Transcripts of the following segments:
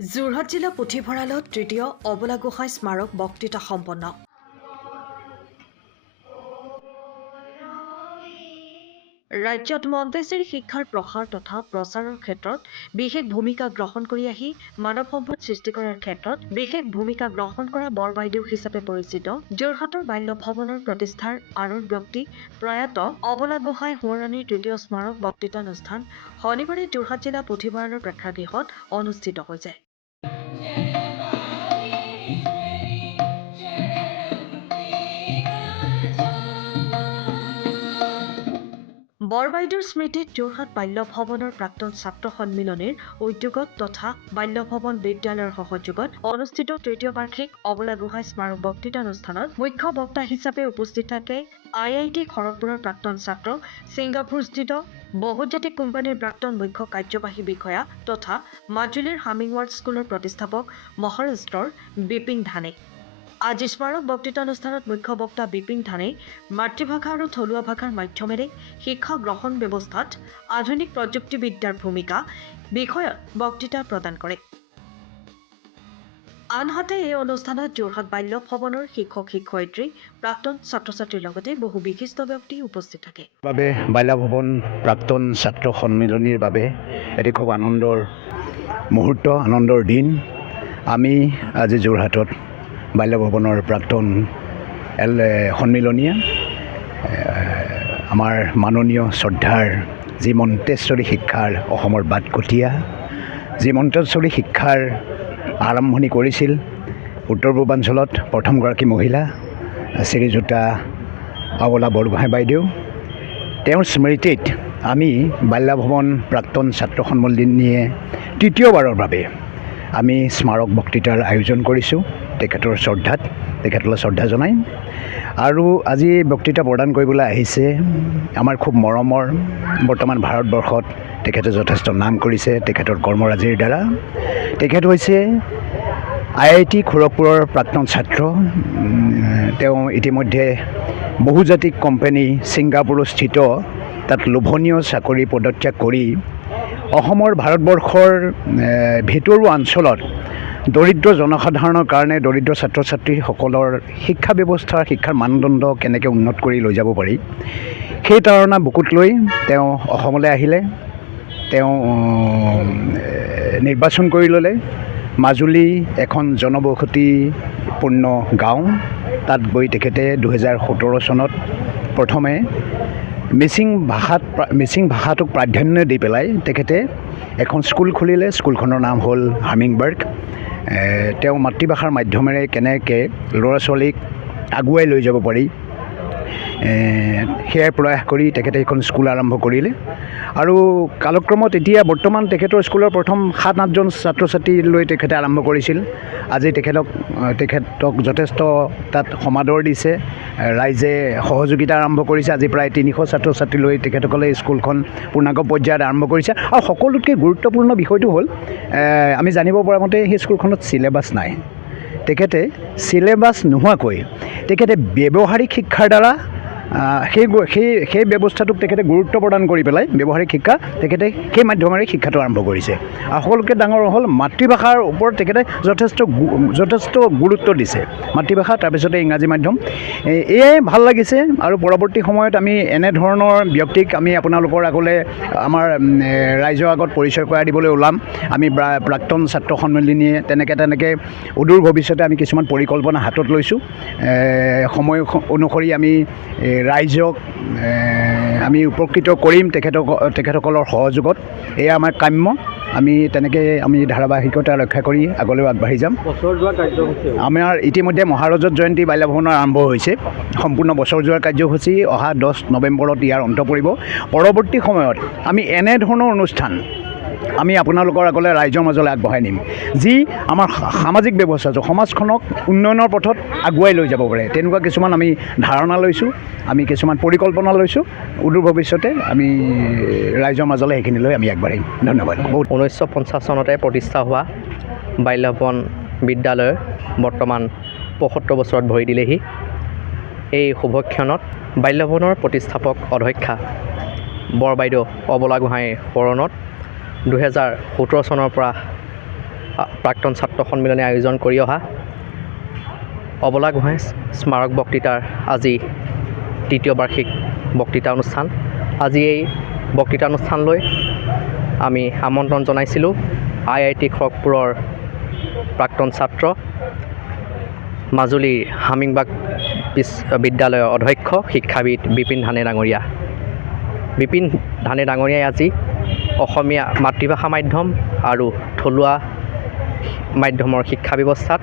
যোৰহাট জিলা পুথিভঁৰালত তৃতীয় অবলা গোহাঁই স্মাৰক বক্তৃতা সম্পন্ন। ৰাজ্যত মন্তেশ্বৰী শিক্ষাৰ প্ৰসাৰ তথা প্ৰচাৰৰ ক্ষেত্ৰত বিশেষ ভূমিকা গ্ৰহণ কৰি আহি মানৱ সম্পদ সৃষ্টি কৰাৰ ক্ষেত্ৰত বিশেষ ভূমিকা গ্ৰহণ কৰা বৰবাইদেউ হিচাপে পৰিচিত যোৰহাটৰ বাল্য ভৱনৰ প্ৰতিষ্ঠাৰ আঁৰৰ ব্যক্তি প্ৰয়াত অবলা গোহাঁই সোঁৱৰণিৰ তৃতীয় স্মাৰক বক্তৃতানুষ্ঠান শনিবাৰে যোৰহাট জিলা পুথিভঁৰালৰ প্ৰেক্ষাগৃহত অনুষ্ঠিত হৈছে। বৰবাইদেউৰ স্মৃতিত যোৰহাট বাল্য ভৱনৰ প্ৰাক্তন ছাত্ৰ সন্মিলনীৰ উদ্যোগত তথা বাল্য ভৱন বিদ্যালয়ৰ সহযোগত অনুষ্ঠিত তৃতীয় বাৰ্ষিক অবলা গোহাঁই স্মাৰক বক্তৃতানুষ্ঠানত মুখ্য বক্তা হিচাপে উপস্থিত থাকে IIT খড়গপুৰৰ প্ৰাক্তন ছাত্ৰ, ছিংগাপুৰস্থিত বহুজাতিক কোম্পানীৰ প্ৰাক্তন মুখ্য কাৰ্যবাহী বিষয়া তথা মাজুলীৰ হামিংৱাৰ্ড স্কুলৰ প্ৰতিষ্ঠাপক মহাৰাষ্ট্ৰৰ বিপিন ধানে। আজি স্মাৰক বক্তৃতানুষ্ঠানত মুখ্য বক্তা বিপিন ধানেই মাতৃভাষা আৰু থলুৱা ভাষাৰ মাধ্যমেৰে শিক্ষা গ্ৰহণ ব্যৱস্থাত আধুনিক প্ৰযুক্তিবিদ্যাৰ ভূমিকা বিষয়ত বক্তৃতা প্ৰদান কৰে। আনহাতে এই অনুষ্ঠানত যোৰহাট বাল্য ভৱনৰ শিক্ষক-শিক্ষয়িত্ৰী, প্ৰাক্তন ছাত্ৰ-ছাত্ৰীৰ লগতে বহু বিশিষ্ট ব্যক্তি উপস্থিত থাকে। বাল্য ভৱন প্ৰাক্তন ছাত্ৰ সন্মিলনীৰ বাবে এটি খুব আনন্দৰ মুহূৰ্ত, আনন্দৰ দিন। আমি আজি যোৰহাটত বাল্য ভৱনৰ প্ৰাক্তন সন্মিলনীয়ে আমাৰ মাননীয় শ্ৰদ্ধাৰ যি মন্তেশ্বৰী শিক্ষাৰ অসমৰ বাটকটীয়া, যি মন্তেশ্বৰী শিক্ষাৰ আৰম্ভণি কৰিছিল উত্তৰ পূৰ্বাঞ্চলত প্ৰথমগৰাকী মহিলা শ্ৰীযুতা অবলা বৰগোহাঁই বাইদেউ, তেওঁৰ স্মৃতিত আমি বাল্য ভৱন প্ৰাক্তন ছাত্ৰ সন্মিলনীয়ে তৃতীয়বাৰৰ বাবে আমি স্মাৰক বক্তৃতাৰ আয়োজন কৰিছোঁ। তেখেতৰ শ্ৰদ্ধাত তেখেতলৈ শ্ৰদ্ধা জনাই আৰু আজি বক্তৃতা প্ৰদান কৰিবলৈ আহিছে আমাৰ খুব মৰমৰ, বৰ্তমান ভাৰতবৰ্ষত তেখেতে যথেষ্ট নাম কৰিছে তেখেতৰ কৰ্মৰাজিৰ দ্বাৰা। তেখেত হৈছে IIT খড়গপুৰৰ প্ৰাক্তন ছাত্ৰ। তেওঁ ইতিমধ্যে বহুজাতিক কোম্পানী ছিংগাপুৰস্থিত তাত লোভনীয় চাকৰি পদত্যাগ কৰি অসমৰ ভাৰতবৰ্ষৰ ভিতৰুৱা অঞ্চলত দৰিদ্ৰ জনসাধাৰণৰ কাৰণে দৰিদ্ৰ ছাত্ৰ ছাত্ৰীসকলৰ শিক্ষা ব্যৱস্থাৰ শিক্ষাৰ মানদণ্ড কেনেকৈ উন্নত কৰি লৈ যাব পাৰি সেই তাৰণা বুকুত লৈ তেওঁ অসমলৈ আহিলে। তেওঁ নিৰ্বাচন কৰি ল'লে মাজুলী এখন জনবসতিপূৰ্ণ গাঁও। তাত গৈ তেখেতে 2017 চনত প্ৰথমে মিচিং ভাষাটোক প্ৰাধান্য দি পেলাই তেখেতে এখন স্কুল খুলিলে। স্কুলখনৰ নাম হ'ল হামিংবাৰ্গ। তেওঁ মাতৃভাষাৰ মাধ্যমেৰে কেনেকৈ ল'ৰা ছোৱালীক আগুৱাই লৈ যাব পাৰি সেয়াই প্ৰয়াস কৰি তেখেতে এখন স্কুল আৰম্ভ কৰিলে আৰু কালক্ৰমত এতিয়া বৰ্তমান তেখেতৰ স্কুলৰ প্ৰথম 7-8জন ছাত্ৰ ছাত্ৰী লৈ তেখেতে আৰম্ভ কৰিছিল। আজি তেখেতক যথেষ্ট তাত সমাদৰ দিছে, ৰাইজে সহযোগিতা আৰম্ভ কৰিছে। আজি প্ৰায় 300 ছাত্ৰ ছাত্ৰী লৈ তেখেতসকলে স্কুলখন পূৰ্ণাংগ পৰ্যায়ত আৰম্ভ কৰিছে আৰু সকলোতকৈ গুৰুত্বপূৰ্ণ বিষয়টো হ'ল আমি জানিব পৰা মতে সেই স্কুলখনত চিলেবাছ নাই। তেখেতে চিলেবাছ নোহোৱাকৈ তেখেতে ব্যৱহাৰিক শিক্ষাৰ দ্বাৰা সেই ব্যৱস্থাটোক তেখেতে গুৰুত্ব প্ৰদান কৰি পেলাই ব্যৱহাৰিক শিক্ষা তেখেতে সেই মাধ্যমেৰে শিক্ষাটো আৰম্ভ কৰিছে। আৰু সকলোতকৈ ডাঙৰ হ'ল মাতৃভাষাৰ ওপৰত তেখেতে যথেষ্ট গুৰুত্ব দিছে। মাতৃভাষা, তাৰপিছতে ইংৰাজী মাধ্যম। এয়াই ভাল লাগিছে আৰু পৰৱৰ্তী সময়ত আমি এনেধৰণৰ ব্যক্তিক আমি আপোনালোকৰ আগলৈ আমাৰ ৰাইজৰ আগত পৰিচয় কৰাই দিবলৈ ওলাম। আমি প্ৰাক্তন ছাত্ৰ সন্মিলনীয়ে তেনেকৈ অদূৰ ভৱিষ্যতে আমি কিছুমান পৰিকল্পনা হাতত লৈছোঁ। সময় অনুসৰি আমি ৰাইজক আমি উপকৃত কৰিম তেখেতসকলৰ সহযোগত। এয়া আমাৰ কাম্য। আমি তেনেকৈ আমি ধাৰাবাহিকতা ৰক্ষা কৰি আগলৈ আগবাঢ়ি যাম। আমাৰ ইতিমধ্যে মহাৰজত জয়ন্তী বাল্য ভৱনৰ আৰম্ভ হৈছে। সম্পূৰ্ণ বছৰজোৰা কাৰ্যসূচী অহা 10 নৱেম্বৰত ইয়াৰ অন্ত পৰিব। পৰৱৰ্তী সময়ত আমি এনেধৰণৰ অনুষ্ঠান আমি আপোনালোকৰ আগলৈ ৰাইজৰ মাজলৈ আগবঢ়াই নিম, যি আমাৰ সামাজিক ব্যৱস্থাটো সমাজখনক উন্নয়নৰ পথত আগুৱাই লৈ যাব পাৰে। তেনেকুৱা কিছুমান আমি ধাৰণা লৈছোঁ, আমি কিছুমান পৰিকল্পনা লৈছোঁ। অদূৰ ভৱিষ্যতে আমি ৰাইজৰ মাজলৈ সেইখিনিলৈ আমি আগবাঢ়িম। ধন্যবাদ। 1950 চনতে প্ৰতিষ্ঠা হোৱা বাল্য ভৱন বিদ্যালয় বৰ্তমান 75 বছৰত ভৰি দিলেহি। এই শুভক্ষণত বাল্য ভৱনৰ প্ৰতিষ্ঠাপক অধ্যক্ষা বৰবাইদেউ অবলা গোহাঁইৰ সোঁৱৰণত 2017 চনৰ পৰা প্ৰাক্তন ছাত্ৰ সন্মিলনে আয়োজন কৰি অহা অবলা গোহাঁই স্মাৰক বক্তৃতাৰ আজি তৃতীয় বাৰ্ষিক বক্তৃতা অনুষ্ঠান। আজি এই বক্তৃতা অনুষ্ঠানলৈ আমি আমন্ত্ৰণ জনাইছিলোঁ IIT খড়গপুৰৰ প্ৰাক্তন ছাত্ৰ, মাজুলীৰ হামিংবাগ বিশ্ববিদ্যালয়ৰ অধ্যক্ষ শিক্ষাবিদ বিপিন ধানে ডাঙৰীয়া। বিপিন ধানে ডাঙৰীয়াই আজি অসমীয়া মাতৃভাষা মাধ্যম আৰু থলুৱা মাধ্যমৰ শিক্ষা ব্যৱস্থাত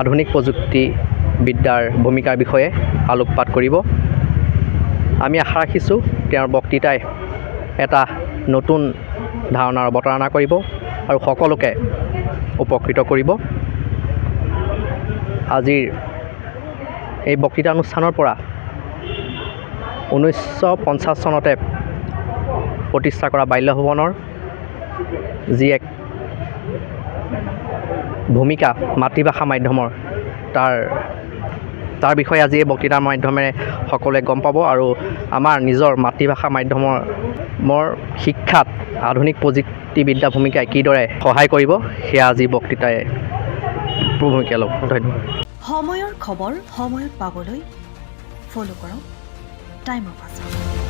আধুনিক প্ৰযুক্তিবিদ্যাৰ ভূমিকাৰ বিষয়ে আলোকপাত কৰিব। আমি আশা ৰাখিছোঁ তেওঁৰ বক্তৃতাই এটা নতুন ধাৰণাৰ অৱতাৰণা কৰিব আৰু সকলোকে উপকৃত কৰিব। আজিৰ এই বক্তৃতা অনুষ্ঠানৰ পৰা 1950 চনতে প্ৰতিষ্ঠা কৰা বাল্য ভৱনৰ যি এক ভূমিকা মাতৃভাষা মাধ্যমৰ তাৰ বিষয়ে আজি এই বক্তৃতাৰ মাধ্যমেৰে সকলোৱে গম পাব আৰু আমাৰ নিজৰ মাতৃভাষা মাধ্যমৰ শিক্ষাত আধুনিক প্ৰযুক্তিবিদ্যা ভূমিকাই কিদৰে সহায় কৰিব সেয়া আজি বক্তৃতাই ভূমিকা ল'ব। ধন্যবাদ। সময়ৰ খবৰ সময়ত পাবলৈ ফ'ল' কৰক টাইম অফ আছাম।